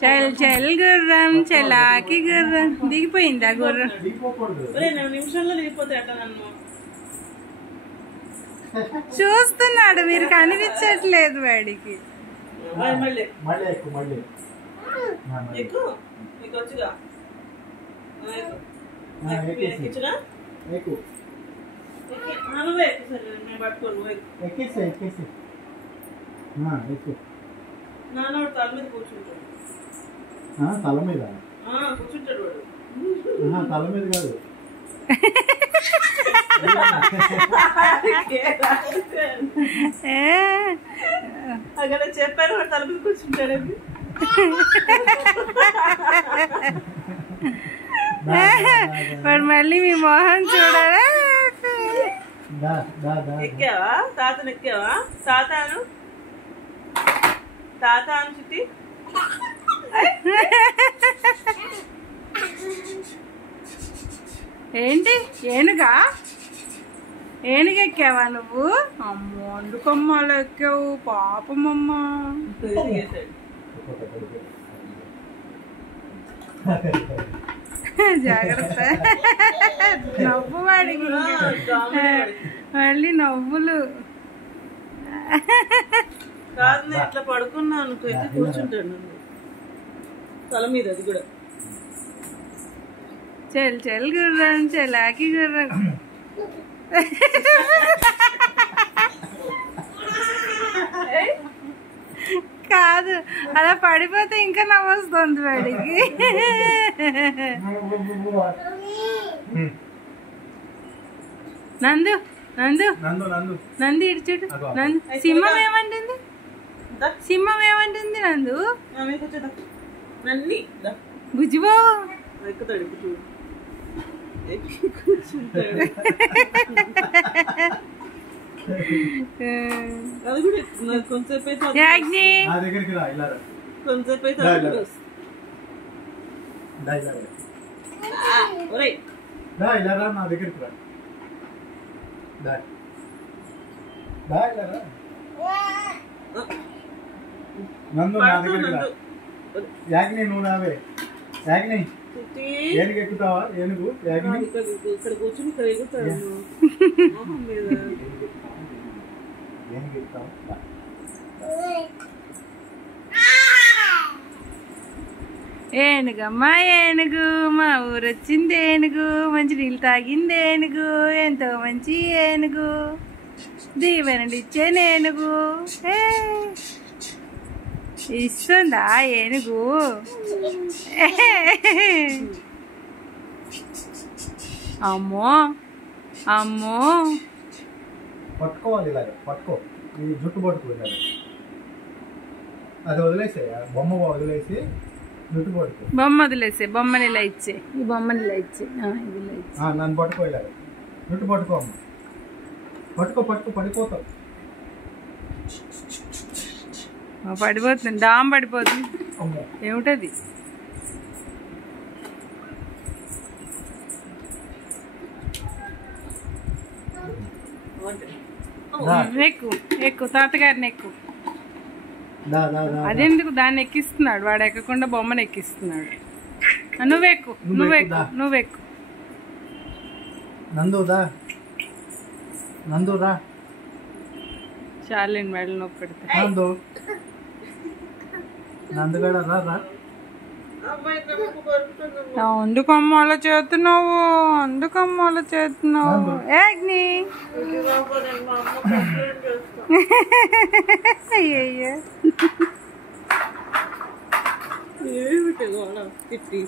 చల్ చల్ గుర్రం చలాకి గుర్రం దిగిపోయిందా గుర్రం చూస్తున్నాడు మీరు కనిపించట్లేదు వాడికి తల మీద కూర్చుంటాడు తల మీద కాదు అక్కడ చెప్పారు వాడు తల మీద కూర్చుంటాడని వాడు మళ్ళీ మీ మొహం చూడరా ఎక్కావా తాతను ఎక్కావా తాతాను చుట్టి ఏంటి ఏనుగా ఏనుగెక్కావా నువ్వు అమ్మో అందుకమ్మాలు ఎక్కావు పాపమమ్మ జాగ్రత్త నవ్వు వాడికి మళ్ళీ నవ్వులు కాదు నేను ఇట్లా పడుకున్నాను ఎక్కి కూర్చుంటాను తల మీద అది కూడా చల్ చల్ గుర్రం చలాకి గుర్రం కాదు అలా పడిపోతే ఇంకా నవ్వొస్తుంది వాడికి నందు నందు నందు ఇడిచుడు నందు సింహం ఏమంటుంది సింహం ఏమంటుంది నందు బుజ్జిబాబు అది కూడా కొంచెంసేపు యాగ్ని నువ్వు నావే యాగ్ని ఏనుగు ఎక్కుతావా ఏనుగు ఇక్కడ కూర్చుని ఇక్కడ ఎగుతాడు ఏనుగు ఎక్కుతావా ఏనుగమ్మా ఏనుగు మా ఊరు వచ్చింది ఏనుగు మంచి నీళ్ళు తాగింది ఏనుగు ఎంతో మంచి ఏనుగు దీవెనలిచ్చే ఏనుగు ఇస్తుందా ఏనుగు అమ్మో అమ్మో పట్టుకోవాలి ఇలాగ పట్టుకో ఈ జుట్టు పట్టుకో ఇలాగ అది వదిలేసే బొమ్మ వదిలేసి జుట్టు పట్టుకో బొమ్మ వదిలేసే బొమ్మని ఇలా ఇచ్చే ఈ బొమ్మని ఇలా ఇచ్చే నన్ను పట్టుకో ఇలాగ జుట్టు పట్టుకో అమ్మ పట్టుకో పట్టుకో పడిపోతావు పడిపోతుంది డామ్ పడిపోతుంది ఏమిటది ఎక్కు ఎక్కు తాతగారిని ఎక్కు అదెందుకు దాన్ని ఎక్కిస్తున్నాడు వాడు ఎక్కకుండా బొమ్మను ఎక్కిస్తున్నాడు నువ్వెక్కు నువ్వెక్కు నువ్వెక్కు నందుదా చాలండి మెడలు నొప్పి పెడతా నందుగడ రా అందుకమ్మ అలా చేస్తున్నావు అందుకమ్మ అలా చేస్తున్నావు యాగ్ని అయ్యయ్యో ఏమిటి తిట్టి